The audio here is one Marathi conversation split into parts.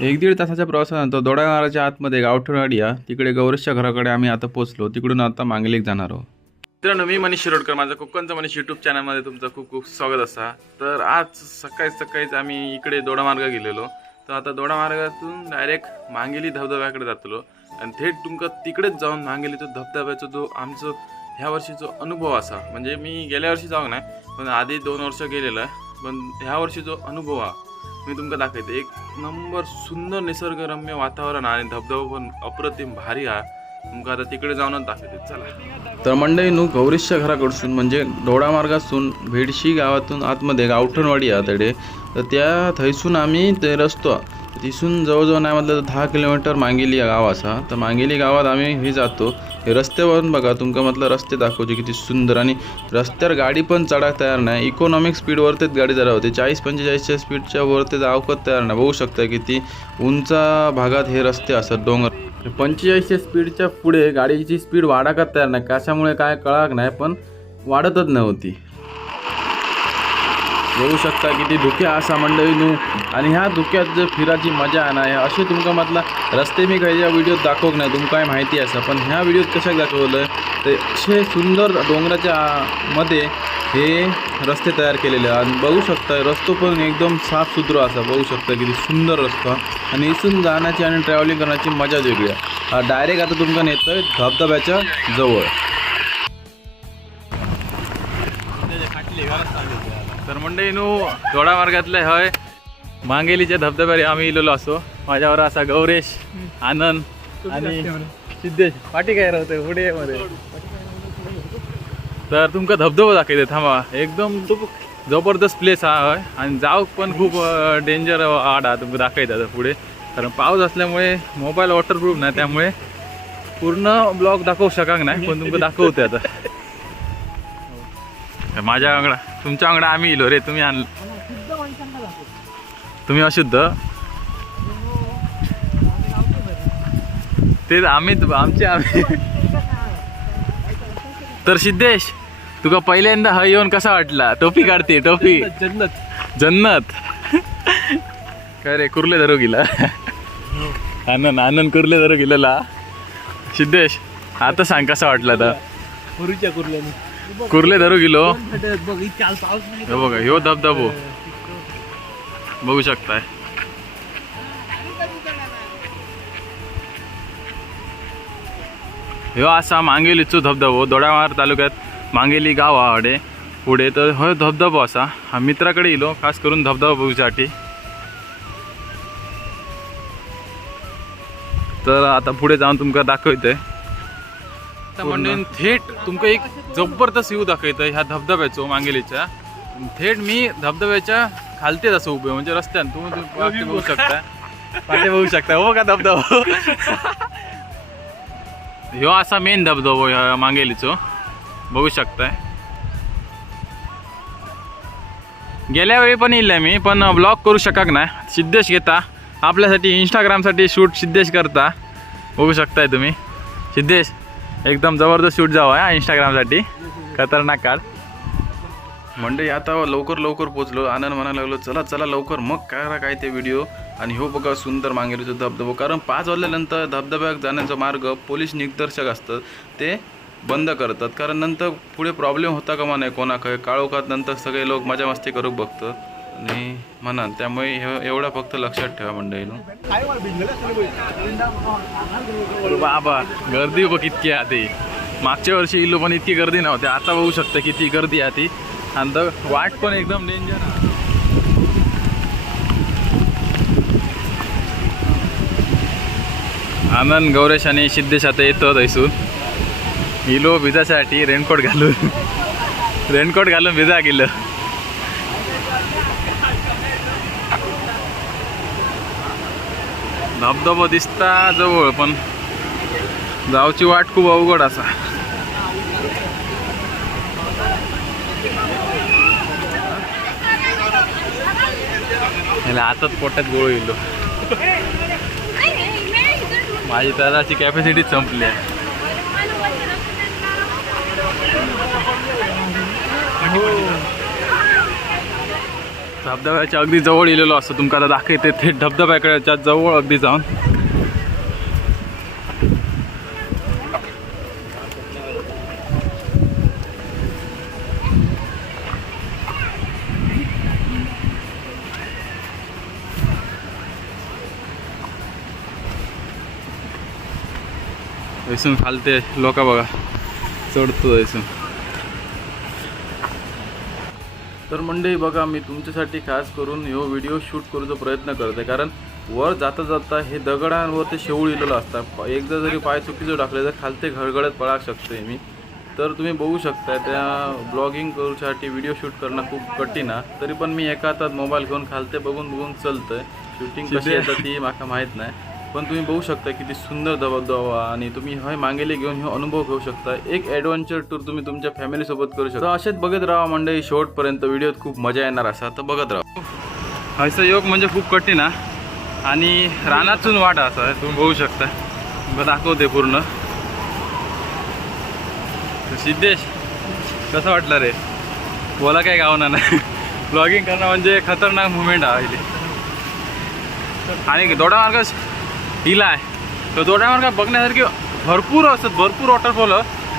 एक दीड तासाच्या प्रवासानंतर दोडागाराच्या आतमध्ये गावठणवाडी या. तिकडे गौरेशच्या घराकडे आम्ही आता पोचलो तिकडून आता मांगलेक जाणार आहोत. मित्रांनो मी मनीष शिरोडकर. माझं कोकणचं मनीष युट्यूब चॅनलमध्ये तुमचं खूप खूप स्वागत असा. तर आज सकाळी सकाळीच आम्ही इकडे दोडामार्ग गेलेलो. तर आता दोडामार्गातून डायरेक्ट मांगेली धबधब्याकडे जातलो. आणि थेट तुमका तिकडेच जाऊन मांगेलीचा धबधब्याचा जो आमचं ह्या वर्षीचा अनुभव असा. म्हणजे मी गेल्या वर्षी जाऊ नाही पण आधी दोन वर्ष गेलेलं. आहे पण ह्या वर्षी जो अनुभव हा. मी तुमका दाखवते. एक नंबर सुंदर निसर्गरम्य वातावरण आणि धबधबा पण अप्रतिम भारी हा. तुमका आता तिकडे जाऊनच दाखवते. चला. तर मंडळी नु गौरीशच्या घराकडसून म्हणजे ढोडा मार्गासून भेडशी गावातून आतमध्ये गावठणवाडी आहे तडे तर त्या थंयसून आम्ही ते रस्तो तिथून जवळजवळ नाही म्हटलं तर दहा किलोमीटर मांगेली गाव असा तर मांगेली गावात आम्ही हे जातो. रस्त्यावरून बघा तुमका म्हटलं रस्ते दाखवचे किती सुंदर आणि रस्त्यावर गाडी पण चढाक तयार नाही. इकॉनॉमिक स्पीडवरतीच गाडी जरा होते चाळीस पंचेचाळीसच्या स्पीडच्या वरती अवकत तयार नाही. बघू शकता किती उंचा भागात हे रस्ते असतात डोंगर. पंचेचाळीसच्या स्पीडच्या पुढे गाडीची स्पीड वाढाकत तयार नाही. कशामुळे काय कळाक नाही पण वाढतच नव्हती. बघू शकता. किती धुक्या असा मंडळीनू आणि ह्या धुक्यात जर फिराची मजा आणाय असे तुमका म्हटलं रस्ते मी खंयच्या व्हिडिओत दाखवक नाही तुमका काय माहिती असं. पण ह्या व्हिडिओत कशाक दाखवलं? ते असे सुंदर डोंगराच्या मध्ये हे रस्ते तयार केलेले आणि बघू शकता रस्तो पण एकदम साफसुथरा असा. बघू शकता किती सुंदर रस्ता. आणि इथून जाण्याची आणि ट्रॅव्हलिंग करण्याची मजा वेगळी आहे. डायरेक्ट आता तुमका नेतोय धबधब्याच्या जवळ. तर मंडळी नो दोडा मार्गातले हय. मांगेलीच्या धबधब्यावर आम्ही इलेलो असो. माझ्यावर असा गौरेश आनंद आणि सिद्धेश पाठी काय राहते पुढे मध्ये. तर तुमका धबधबा दाखवते थांबा. एकदम जबरदस्त प्लेस हा हय. आणि जाऊक पण खूप डेंजर आड हा तुमका दाखवता पुढे. कारण पाऊस असल्यामुळे मोबाईल वॉटरप्रूफ नाही त्यामुळे पूर्ण ब्लॉग दाखवू शकाक नाही पण तुमका दाखवते आता. माझ्या वांगडा तुमच्या वांगडा आम्ही इलो रे तुम्ही आणलं. तुम्ही अशुद्ध? तेच आम्ही आमचे आम्ही. तर सिद्धेश तुका पहिल्यांदा हा येऊन कसा वाटला? टोपी काढते टोपी. जन्नत. जन्नत काय रे कुर्ले धरू गेला. आनंद आनंद कुर्ले धरू गेलेला. सिद्धेश आता सांग कसा वाटला आता? कुर्ल्याने. कुर्ले धरू गेलो. बघ हे ह्यो धबधबो. बघू शकताय. ह्यो असा मांगेलीचो धबधबो दोडामार तालुक्यात मांगेली गाव हडे. पुढे तर हो धबधबो असा. हा मित्राकडे इलो खास करून धबधबा बघूसाठी तर आता पुढे जाऊन तुमका दाखवतंय. म्हणून थेट तुमका एक जबरदस्त व्ह्यू दाखवतंय ह्या धबधब्याचो मांगेलीच्या. थेट मी धबधब्याच्या खालतेच असं उभे म्हणजे रस्त्यान. तुम्ही बघू शकता. पाठी बघू शकता. हो का धबधबा? ह्यो असा मेन धबधबो ह्या मांगेलीचो. बघू शकताय. गेल्या वेळी पण येईल मी पण ब्लॉग करू शकत नाही. सिद्धेश घेता. आपल्यासाठी इंस्टाग्रामसाठी शूट सिद्धेश करता. बघू शकताय तुम्ही. सिद्धेश एकदम जबरदस्त शूट जावा हा इंस्टाग्रामसाठी. खतरनाक काढ म्हणजे आता लवकर लवकर पोचलो आनंद म्हणायला लागलो चला चला लवकर. मग करा काय ते व्हिडिओ आणि हो बघा सुंदर मांगेलीचा धबधबा. कारण पाच वाजल्यानंतर धबधब्यात जाण्याचा मार्ग पोलीस निदर्शक असतात. ते बंद करतात. कारण नंतर पुढे प्रॉब्लेम होता का म्हणा कोणाकडे. काळोखात नंतर सगळे लोक मजा मस्ती करू बघतात. आणि म्हणा त्यामुळे हे एवढं फक्त लक्षात ठेवा मंडळी बाबा गर्दी बघ इतकी आधी. मागच्या वर्षी इलो पण इतकी गर्दी नव्हती आता बघू शकता किती गर्दी आहे ती. आणि तर वाट पण एकदम डेंजर आनंद गौरेश आणि सिद्धेश आता येतो थैसून इलो भिजासाठी रेनकोट घालून. रेनकोट घालून भिजा गेलं. धबधबो दिसता जवळ पण जावची वाट खूप अवघड असा. आताच पोटात गोळ येलो माझी तराची कॅपॅसिटी संपली आहे. हो. धबधब्याच्या अगदी जवळ येलेलो असतो. तुमका आता दाखवते थेट धबधब्याकडच्या जवळ अगदी जाऊन. इसून खालते लोक बघा. चढतो इसून तर मंडळी बघा मी तुमच्यासाठी खास करून ह्यो व्हिडिओ शूट करूचा प्रयत्न करते कारण वर जाता जाता हे दगडांवर ते शेवळ इलेलं असतात एकदा जरी पाय चुकीचं टाकले तर खालते घरगडत पळा शकते मी. तर तुम्ही बघू शकता त्या ब्लॉगिंग करूसाठी व्हिडिओ शूट करणं खूप कठीण आहे. तरी पण मी एका हातात मोबाईल घेऊन खालते बघून बघून चलतंय. शूटिंग कशी येतं ती माका माहीत नाही. पण तुम्ही बघू शकता किती सुंदर धबधबा आणि तुम्ही हय मागेले घेऊन हे अनुभव घेऊ शकता. एक ॲडव्हेंचर टूर तुम्ही तुमच्या फॅमिलीसोबत करू शकता. असेच बघत राहा मंडळी शेवटपर्यंत व्हिडिओत खूप मजा येणार असा. तर बघत राहा. हयचा योग म्हणजे खूप कठीण आहे आणि रानातून वाट असा तुम्ही बघू शकता. दाखवते पूर्ण. सिद्धेश कसं वाटलं रे? बोला काय गावना नाही ब्लॉगिंग करणं म्हणजे खतरनाक मुवमेंट आहे आणि दोडा मार्ग हिला आहे. तर दोडा काय बघण्यासारखी भरपूर असतात भरपूर वॉटरफॉल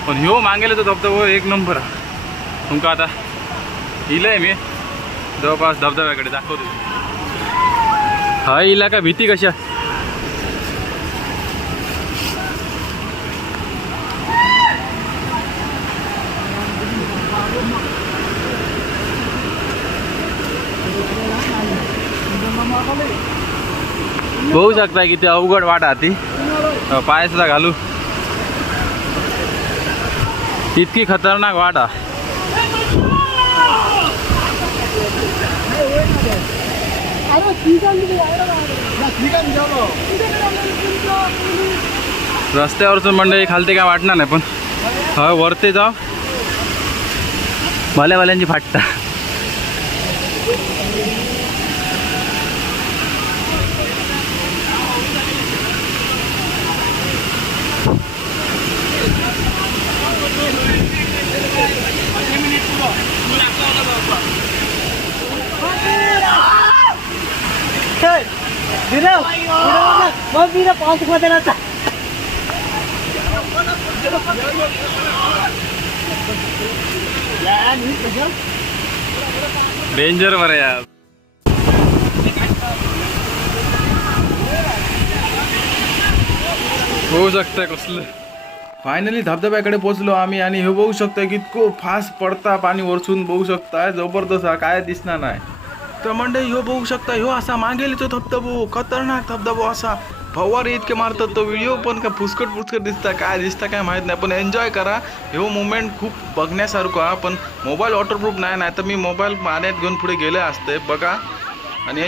पण ह्यो मागेल तो धबधबा एक नंबर तुमका आता हिलं आहे मी. जवळपास धबधब्याकडे दाखवतो. हा हिला का भीती कशा? बघू शकता किती अवघड वाट ती. अ, पाय सुद्धा घालू. इतकी खतरनाक वाट आहे. रस्त्यावरचं मंडळी खालते काय वाटणार नाही पण. हा वरते जाव डेंजर बरं यार होऊ शकतंय कसलं फायनली धबधब्याकडे पोहोचलो आम्ही आणि हे बघू शकता की इतकं फास्ट पडता पाणी वरसून बघू शकता जबरदस्त काय दिसणार नाही तर मंडळी ह्यो बघू शकता ह्यो असा मागेल तो धबधबो खतरनाक धबधबो असा. फवारे इतके मारतात तो व्हिडिओ पण का फुसकट फुसकट दिसता काय दिसता काय माहीत नाही. पण एन्जॉय करा ह्यो मुवमेंट खूप बघण्यासारखं पण मोबाईल वॉटरप्रूफ नाही नाही तर मी मोबाईल पाण्यात घेऊन पुढे गेले असते बघा. आणि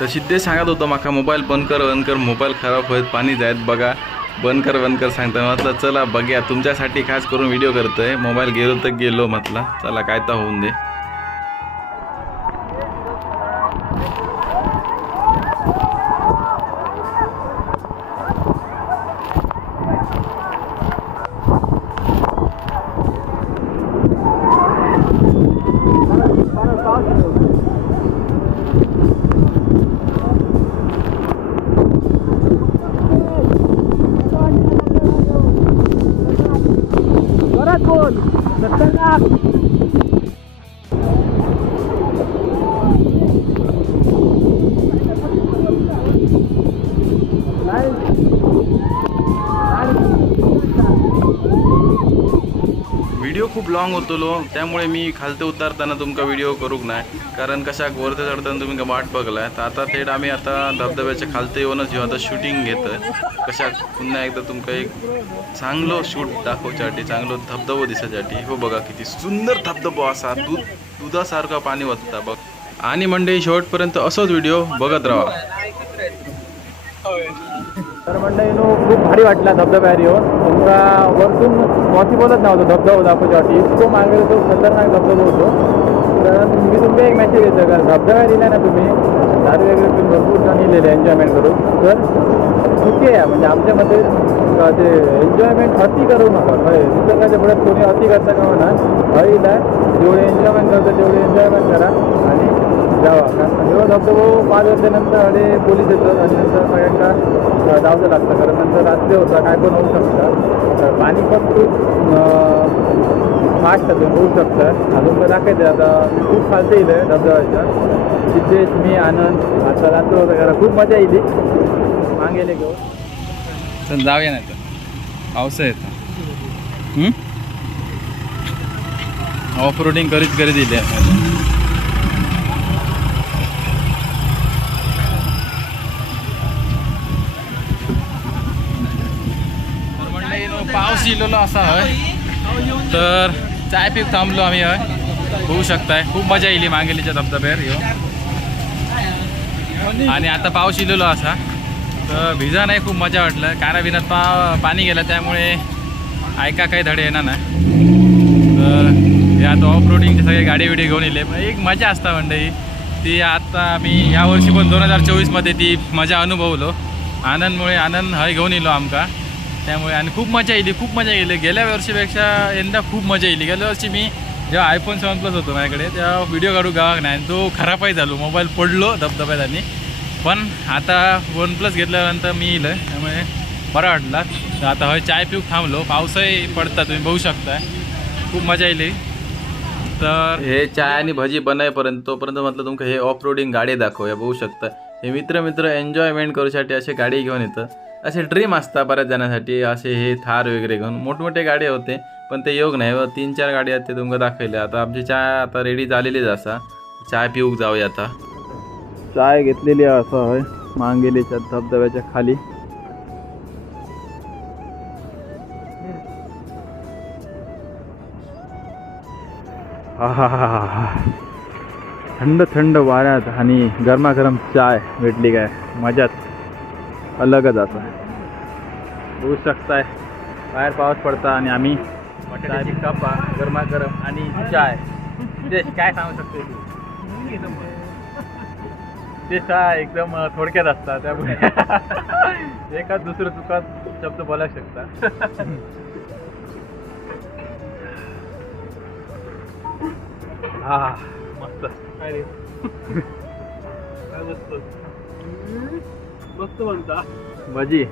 तर सिद्धे सांगत होतं माका मोबाईल बंद कर बंद कर मोबाईल खराब होत पाणी जायत बघा. बनकर बनकर बंद सांगता म्हटलं चला बघ्या. तुमच्यासाठी खास करून व्हिडिओ करतोय. मोबाईल गेलो तर गेलो म्हटलं. चला काय तर होऊन दे. खतरनाक खूप लॉंग होतलो त्यामुळे मी खालते उतारताना तुमका व्हिडिओ करूक नाही कारण कशा वरते चढताना तुम्ही का वाट बघलाय. तर आता थेट आम्ही आता धबधब्याच्या खालते येऊनच घेऊ आता शूटिंग घेतोय. कशा पुन्हा एकदा तुमका एक चांगलं शूट दाखवच्यासाठी चांगलं धबधबो दिसासाठी हो बघा किती सुंदर धबधबो असा. दूध दुधासारखं पाणी वाचता बघ. आणि मंडळी शेवटपर्यंत असोच व्हिडिओ बघत राहा. तर मंडळी खूप भारी वाटला धबधब्यावर येऊन. आमका वरतून पॉसिबलच नव्हतं धबधबा दाखवण्यासाठी इतकं मागे तो खतरनाक धबधबा होतो. तर मी तुमचा एक मॅसेज येतो कारण धबधबा दिला ना तुम्ही दारू वगैरे तुम्ही भरपूर जण लिहिले एन्जॉयमेंट करून. तर चुकी आहे म्हणजे आमच्या मते ते एन्जॉयमेंट अति करू नका. निसर्गाच्या पुढे कोणी अति करता का म्हणा हळीला जेवढे एन्जॉयमेंट करतं तेवढे एन्जॉयमेंट करा. आणि जावा. कारण जेव्हा धबधबो पाच वाजल्यानंतर आणि पोलीस येतात आणि नंतर सगळ्यांना धावचं जावं लागतं कारण नंतर रात्री होता काय पण होऊ शकतं. पाणी पण खूप फास्ट होऊ शकतं. अजून तर दाखवायचं आता खूप खालतं येईल धबधब्याच्या सिद्धेश मी आनंद आता रात्र होता घरा खूप मजा येईल मागेले घेऊन चल जाऊया नाही तर. पावसा येतं. ऑफ रोडिंग करीत करीत येते नो असा हय. तर चाय पीक थांबलो आम्ही हय. होऊ शकताय. खूप मजा येईल मांगेलीच्या धबधब्यावर येऊ आणि आता पाऊस इलेलो असा. तर भिजा नाही खूप मजा वाटलं. कारा विनात पा पाणी गेलं त्यामुळे ऐका काही धडे येणार नाही. तर हे आता ऑफ रोडिंगचे सगळे गाडी बिडी घेऊन येले पण एक मजा असता म्हणजे मंडळी ती आता आम्ही यावर्षी पण दोन हजार चोवीसमध्ये ती मजा अनुभवलो. आनंदमुळे आनंद हय घेऊन येलो आमका. त्यामुळे आणि खूप मजा येईल खूप मजा येईल गेल्या वर्षीपेक्षा यंदा खूप मजा येईल गेल्या वर्षी मी जेव्हा आयफोन सेवन प्लस होतो माझ्याकडे तेव्हा व्हिडिओ काढू गावाक नाही. आणि तो खराबही झालो. मोबाईल पडलो धबधब्यात आणि. पण आता वन प्लस घेतल्यानंतर मी येईल. त्यामुळे बरा वाटला. तर आता हय चाय पिऊ थांबलो. पावसही पडता तुम्ही बघू शकता खूप मजा येईल तर हे चाय आणि भजी बनायपर्यंत तोपर्यंत म्हटलं तुमका हे ऑफ रोडिंग गाडी दाखवूया बघू शकता हे मित्र मित्र एन्जॉयमेंट करूसाठी असे गाडी घेऊन येतं. असे ड्रीम असतात बऱ्याच जणांसाठी. असे हे थार वगैरे घेऊन. मोठमोठे गाडी होते पण ते योग नाही. व तीन चार गाडी आहेत ते तुमका दाखवले. आता आमची चाय आता रेडी झालेलीच असा. चाय पिऊक जाऊया आता. चाय घेतलेली असं होय. मांगेलीच्या धबधब्याच्या खाली. थंड थंड वाऱ्यात आणि गरमागरम चाय भेटली काय? मजाच. अलगच आता होऊ शकताय. बाहेर पाऊस पडता आणि आम्ही बटाट्याची कापा गरमागरम आणि चाय. देश काय सांगू शकतो तू? काय एकदम थोडक्यात असतात त्यामुळे एकाच दुसरं चुकात शब्द बोला शकता हा मस्त. काय रे? काय मस्त. मस्त म्हणता भजी.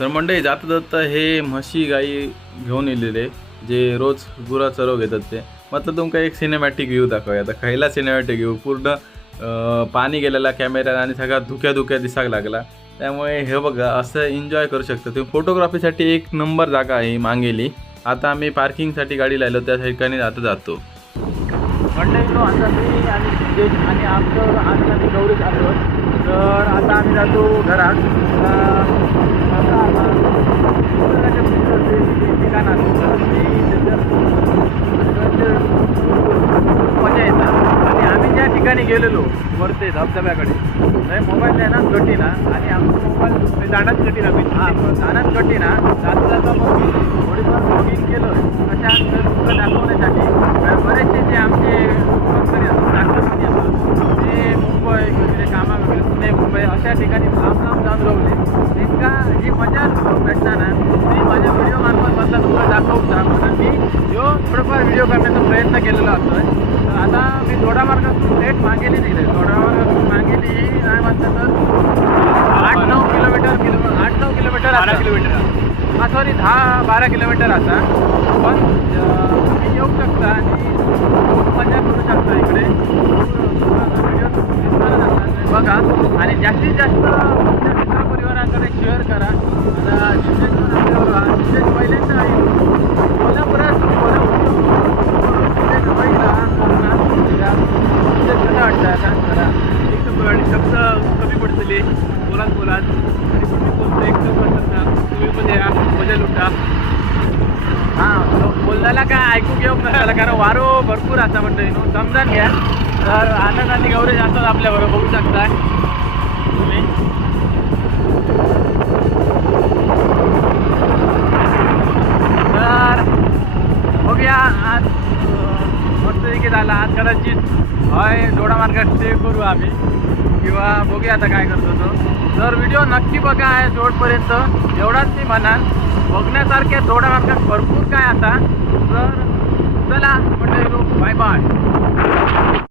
तर मंडळी जाता जाता हे म्हशी गाई घेऊन येलेले जे रोज गुरा चरव घेतात ते. मात्र तुमका एक सिनेमॅटिक व्ह्यू दाखवूया. आता खयला सिनेमॅटिक व्ह्यू पूर्ण अं, पाणी गेलेला कॅमेरा आणि सगळा धुक्या धुक्या दिसाक लागला. त्यामुळे हे बघा असं एन्जॉय करू शकता तुम्ही. फोटोग्राफीसाठी एक नंबर जागा आहे मांगेली. आता आम्ही पार्किंगसाठी गाडी लायलो त्या ठिकाणी आता जातो. आणि आमचं आज आम्ही आलो तर आता आम्ही जातो घरात. ठिकाण असतं तर ते त्याच्यात मजा येतात आणि आम्ही ज्या ठिकाणी गेलेलो वरते धबधब्याकडे. नाही मोबाईल आहे ना गटीना आणि आमचा मोबाईल जाण्यात मी हां जाण्यात गटीना जाता जाता मग मी थोडीफार ब्लॉगिंग केलं. अशा तुला दाखवण्यासाठी बरेचसे जे आमचे उपक्रमकारी असतात नाटककारी असतात ते मुंबई वगैरे कामा वगैरे पुणे मुंबई अशा ठिकाणी लांब लांब जाऊन राहिले. त्यांना जी मजा भेटताना मी माझ्या व्हिडिओ मार्फत मधला तुम्हाला दाखवता. म्हणून मी जो थोडंफार व्हिडिओ करण्याचा प्रयत्न केलेला असतो आता मी थोडा मार्गातून थेट मागेली निघले थोडा मार्गातून मागेली नाही म्हटलं तर आठ नऊ किलोमीटर किलो आठ नऊ किलोमीटर बारा किलोमीटर. हा सॉरी दहा बारा किलोमीटर असा पण तुम्ही येऊ शकता आणि खूप मजा करू शकता इकडे. बघा आणि जास्तीत जास्त तुमच्या मित्रपरिवाराकडे शेअर करा. आता. शिक्षण पहिल्यांदा कोकणात जिल्ह्यात शिक्षण कसं वाटतं सांग करा एकदम शब्द कमी पडतले. बोलात बोलात आणि तुम्ही बोलतो एकदम तुम्ही पण या मजा लुटा. हां बोलला काय ऐकू घेऊन नसताला कारण वारो भरपूर असा म्हणतो न्हू समजान घ्या. तर आनंद आणि गौरेश असतात आपल्याबरोबर बघू शकताय. तुम्ही. तर बघूया आज मस्तपैकी झाला आज कदाचित हय डोळा मार्गात स्टे करू आम्ही. किंवा बघूया आता काय करतो तो. तर व्हिडिओ नक्की बघा आहे जोडपर्यंत. एवढाच मी म्हणाल बघण्यासारखे दोडा मार्गात भरपूर काय आता. तर चला म्हणजे बाय बाय